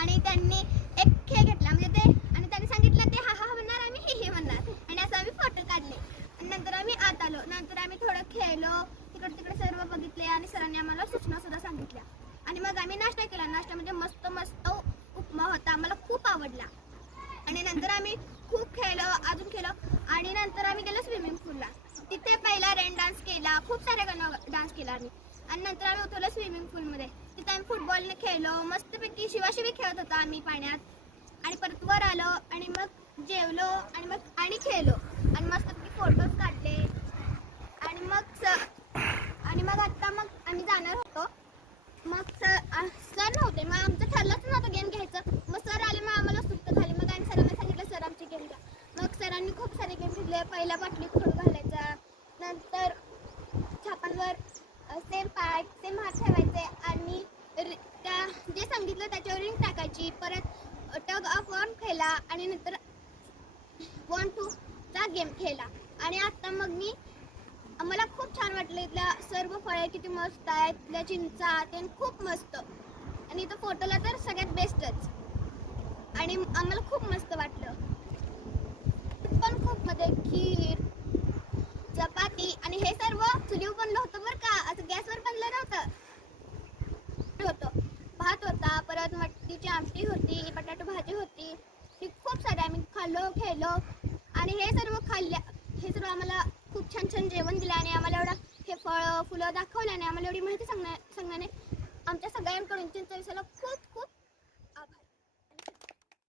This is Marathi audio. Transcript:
आणि त्यांनी एक खेळ घेतला म्हणजे ते आणि त्यांनी सांगितलं ते हा हा म्हणणार आम्ही हे म्हणणार आणि असं आम्ही फोटो काढले आणि नंतर आम्ही आत आलो. नंतर आम्ही थोडं खेळलो, तिकडे तिकडे सर्व बघितले आणि सरांनी आम्हाला सूचना सुद्धा सांगितल्या आणि मग आम्ही नाश्ता केला. नाश्त्यामध्ये मस्त मस्त उपमा होता, आम्हाला खूप आवडला आणि नंतर आम्ही खूप खेळलो, अजून खेळलो आणि नंतर आम्ही गेलो स्विमिंग पूलला. तिथे पहिला रेन डान्स केला, खूप सारे डान्स केला आम्ही आणि नंतर आम्ही उतरलो स्विमिंग पूलमध्ये. तिथे आम्ही फुटबॉलने खेळलो, मस्तपैकी शिवाशिवी खेळत होतो आम्ही पाण्यात आणि परत वर आलो आणि मग जेवलो आणि मग खेळलो आणि मस्तपैकी फोटोज काढले आणि मग आता मग आम्ही जाणार होतो. मग सर नव्हते, मग आमचं ठरलंच नव्हतं गेम घ्यायचं. मग सर आले, मग आम्हाला सुट्ट झाली. मग आम्ही सरांना सांगितलं सर आमची गेम घ्या. मग सरांनी खूप सारे गेम घेतले. पहिल्या बाटलीत खडू घालायचा, नंतर छापांवर सेम हात ठेवायचे आणि त्या जे सांगितलं त्याच्यावर रिंग टाकायची. परत टग ऑफ वॉर खेळला आणि नंतर 1-2 चा गेम खेळला आणि आता मग मला खूप छान वाटलं. इथल्या सर्व फळे किती मस्त आहेत, इथल्या चिंचा ते खूप मस्त आणि इथं फोटोला तर सगळ्यात बेस्टच आणि आम्हाला खूप मस्त वाटलं. पण खूप मध्ये खीर, चपाती आणि हे सर्व चुलीवर बनलं होतं बरं का, असं गॅसवर बनलं नव्हतं. भात होता, परत मटकीची आमटी होती, बटाटो भाजी होती. खूप सारे आम्ही खाल्लो, खेळलो आणि हे सर्व आम्हाला खूप छान छान जेवण दिलं आणि आम्हाला एवढा हे फळं फुलं दाखवल्याने आम्हाला एवढी माहिती सांगण्याने आमच्या सगळ्यांकडून चिंचणीला खूप